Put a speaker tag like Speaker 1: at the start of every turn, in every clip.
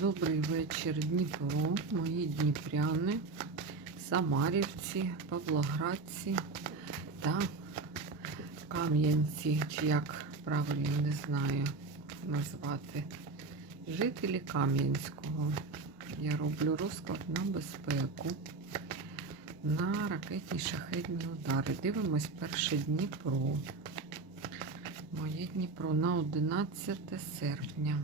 Speaker 1: Добрий вечір, Дніпро, мої дніпряни, Самарівці, Павлоградці та Кам'янці, чи як правильно не знаю назвати. Жителі Кам'янського. Я роблю розклад на безпеку, на ракетні шахетні удари. Дивимось перше Дніпро. Моє Дніпро на 11 серпня.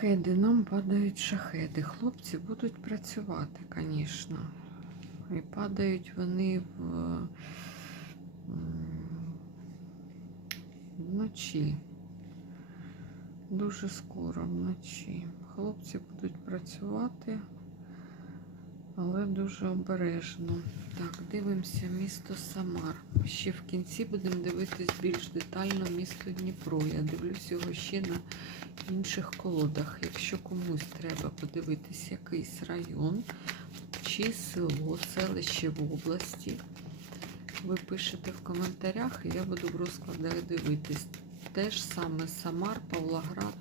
Speaker 1: Шахеди, нам падають шахеди. Хлопці будуть працювати, звісно. І падають вони в вночі. Дуже скоро вночі. Хлопці будуть працювати, але дуже обережно. Так, дивимося місто Самар. Ще в кінці будемо дивитись більш детально місто Дніпро. Я дивлюсь його ще на інших колодах. Якщо комусь треба подивитись якийсь район чи село, селище в області, ви пишете в коментарях, і я буду в розкладах дивитись. Те ж саме Самар, Павлоград,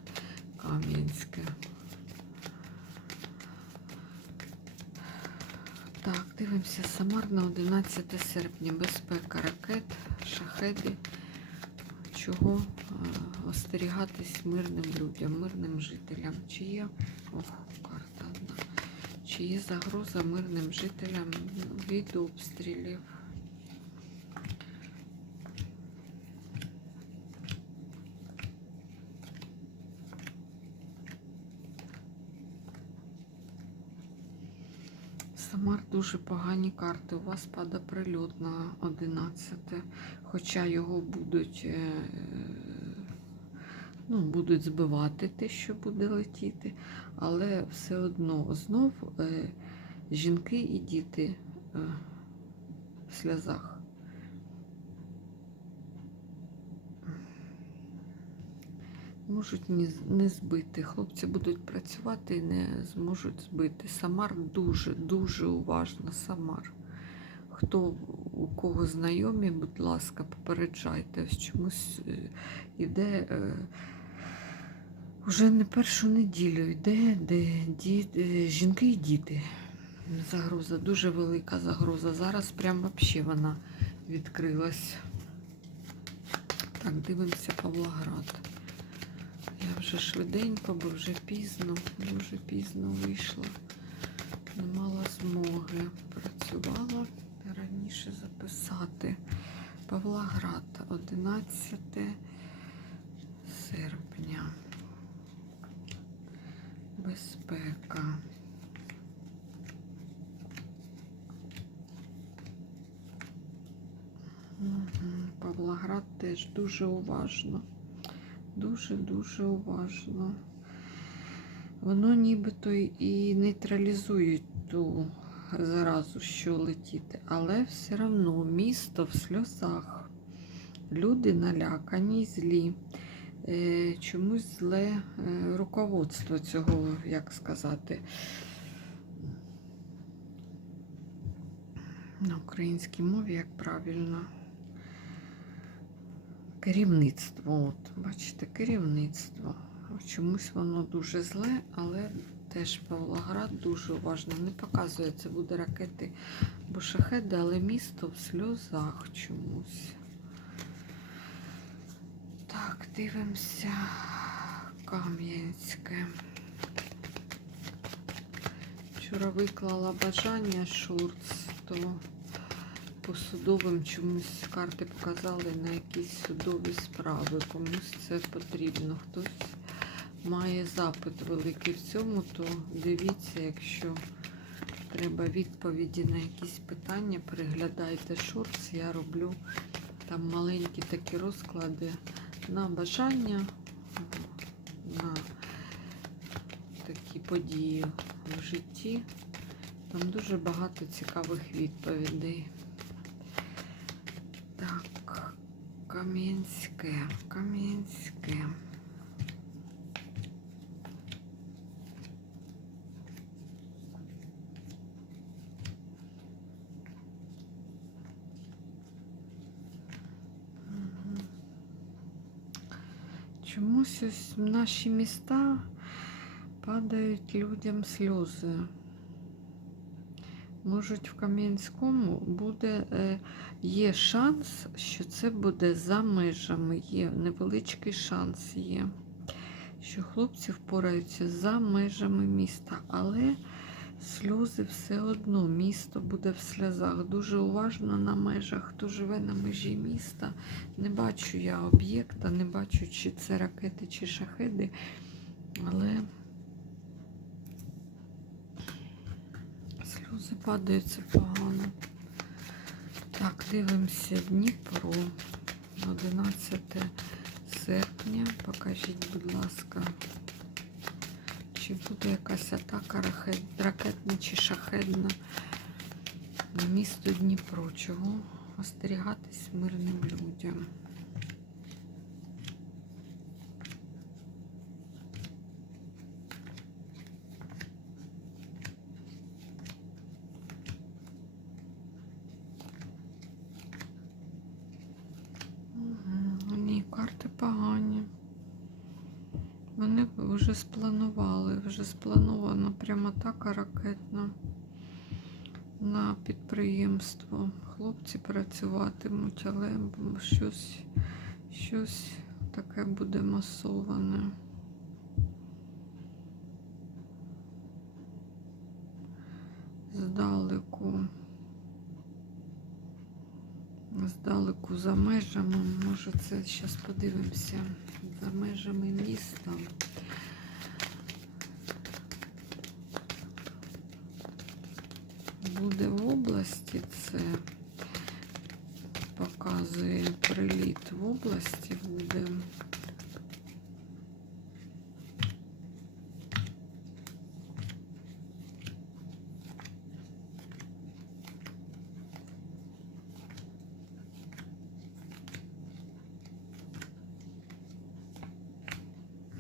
Speaker 1: Кам'янське. Так, дивимося Самар на 11 серпня. Безпека ракет, шахеди. Чого е, остерігатись мирним людям, мирним жителям? Чи є ох, карта одна. Чи є загроза мирним жителям від обстрілів? Самар дуже погані карти. У вас пада прильот на 11, хоча його будуть, е, ну, будуть збивати те, що буде летіти, але все одно знов е, жінки і діти е, в сльозах. Можуть не, збити. Хлопці будуть працювати і не зможуть збити. Самар дуже, дуже уважно. Самар. Хто у кого знайомі, будь ласка, попереджайте. Ось чомусь е, іде е, вже не першу неділю йде, де ді, е, жінки і діти. Загроза, дуже велика загроза. Зараз прям взагалі вона відкрилась. Так, дивимося Павлоград. Я вже швиденько, бо вже пізно, дуже пізно вийшла. Не мала змоги. Працювала раніше записати. Павлоград, 11 серпня. Безпека. Павлоград теж дуже уважно. Дуже-дуже уважно. Воно нібито і нейтралізує ту заразу, що летіти, але все одно місто в сльозах. Люди налякані, злі. Е, Чомусь зле е, руководство цього, як сказати, на українській мові, як правильно. Керівництво, от, бачите, керівництво. Чомусь воно дуже зле, але теж Павлоград дуже уважно. Не показує, це буде ракети або шахеди, але місто в сльозах чомусь. Так, дивимося Кам'янське. Вчора виклала бажання шурц, то по судовим чомусь карти показали на якісь судові справи. Комусь це потрібно. Хтось має запит великий в цьому, то дивіться, якщо треба відповіді на якісь питання, переглядайте шорт. Я роблю там маленькі такі розклади на бажання, на такі події в житті. Там дуже багато цікавих відповідей. Так, каменская, каменская. Чомусь ось в наші міста людям слезы? Можуть в Кам'янському буде, е, є шанс, що це буде за межами. Є невеличкий шанс є, що хлопці впораються за межами міста, але сльози все одно, місто буде в сльозах. Дуже уважно на межах. Хто живе на межі міста, не бачу я об'єкта, не бачу, чи це ракети, чи шахеди, але. Сльози падають, погано. Так, дивимося Дніпро. 11 серпня. Покажіть, будь ласка, чи буде якась атака ракетна чи шахедна на місто Дніпро. Чого остерігатись мирним людям? Мгм. Ні, карти погані. Вони вже спланували, вже спланована прямо атака ракетна на підприємство. Хлопці працюватимуть, але щось, щось таке буде масоване. Здалеку. Здалеку за межами, може це зараз подивимося за межами міста. Буде в області це показує приліт в області буде.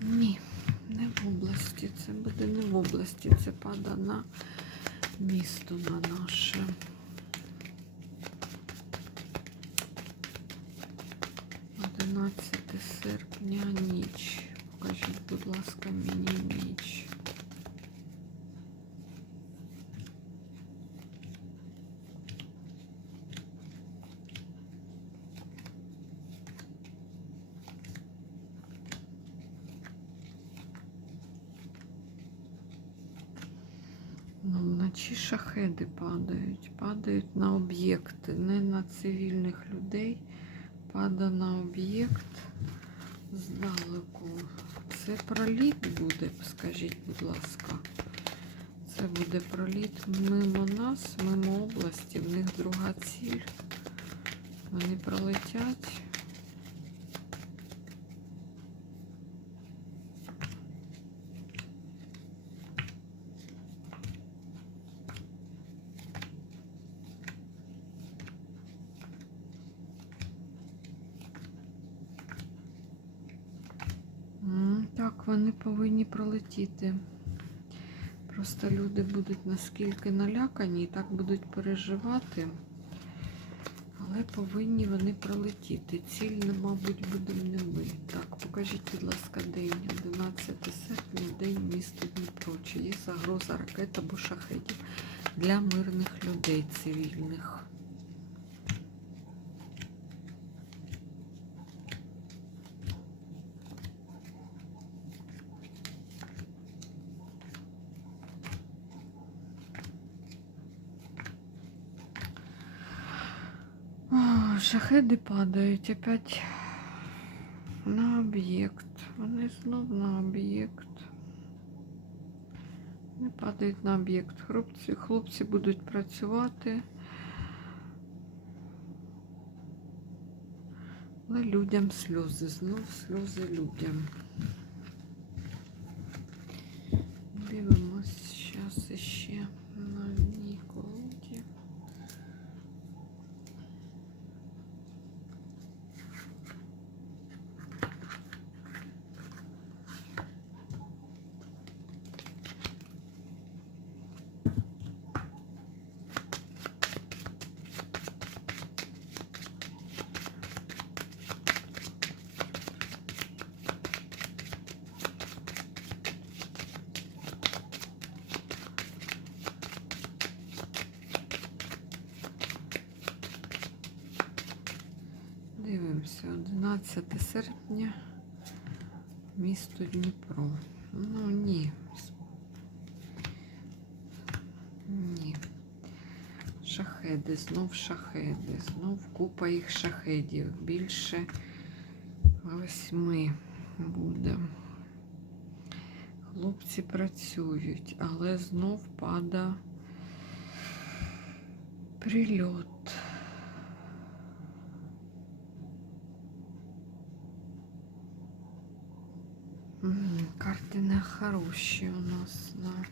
Speaker 1: Ні, не в області. Це буде не в області. Це пада на місто на наше. Одинадцяте серпня ніч. Покажіть, будь ласка, мені ніч. Ну, вночі шахеди падають, падають на об'єкти, не на цивільних людей, пада на об'єкт здалеку. Це проліт буде, скажіть, будь ласка. Це буде проліт мимо нас, мимо області, в них друга ціль. Вони пролетять. М, Так, вони повинні пролетіти. Просто люди будуть наскільки налякані і так будуть переживати, але повинні вони пролетіти. Ціль, мабуть, будемо не ми. Так, покажіть, будь ласка, день. 11 серпня, день міста Дніпро. Чи є загроза ракет або шахетів для мирних людей цивільних? О, шахеди падають опять на об'єкт. Вони знов на об'єкт. Вони падають на об'єкт. Хлопці, хлопці будуть працювати. Але людям сльози, знов сльози людям. 12 серпня, місто Дніпро. Ну ні. Ні. Шахеди, знов шахеди, знов купа їх шахедів. Більше восьми буде. Хлопці працюють, але знов пада прильот. М, Карти не хороші у нас на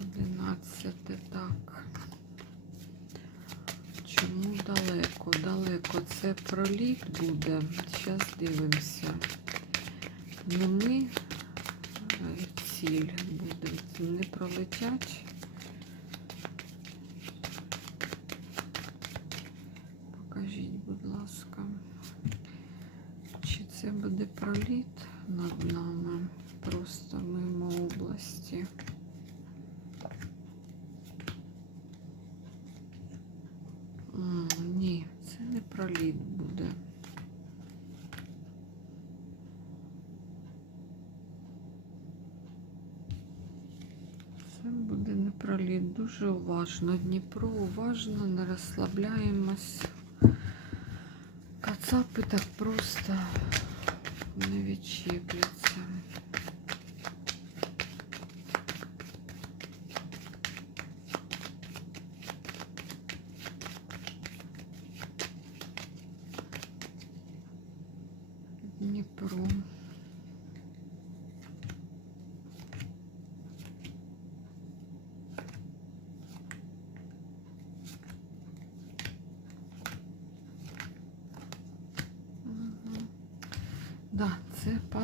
Speaker 1: 11 так. Чому далеко? Далеко це проліт буде. Зараз дивимося. Не ми ціль буде. Не пролетять. Покажіть, будь ласка. Чи це буде проліт над нами? Просто мимо області. М, Ні, це не проліт буде. Це буде не проліт. Дуже уважно. Дніпро уважно, не розслабляємось. Кацапи так просто не відчіпляться. Дніпро.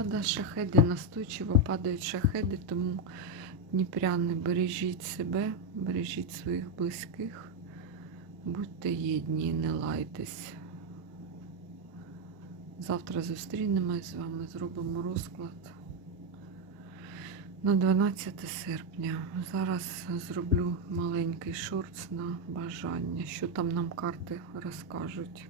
Speaker 1: Це пада шахеди, настойчиво падають шахеди, тому дніпряни, бережіть себе, бережіть своїх близьких, будьте єдні, не лайтесь. Завтра зустрінемось з вами, зробимо розклад на 12 серпня. Зараз зроблю маленький шортс на бажання, що там нам карти розкажуть.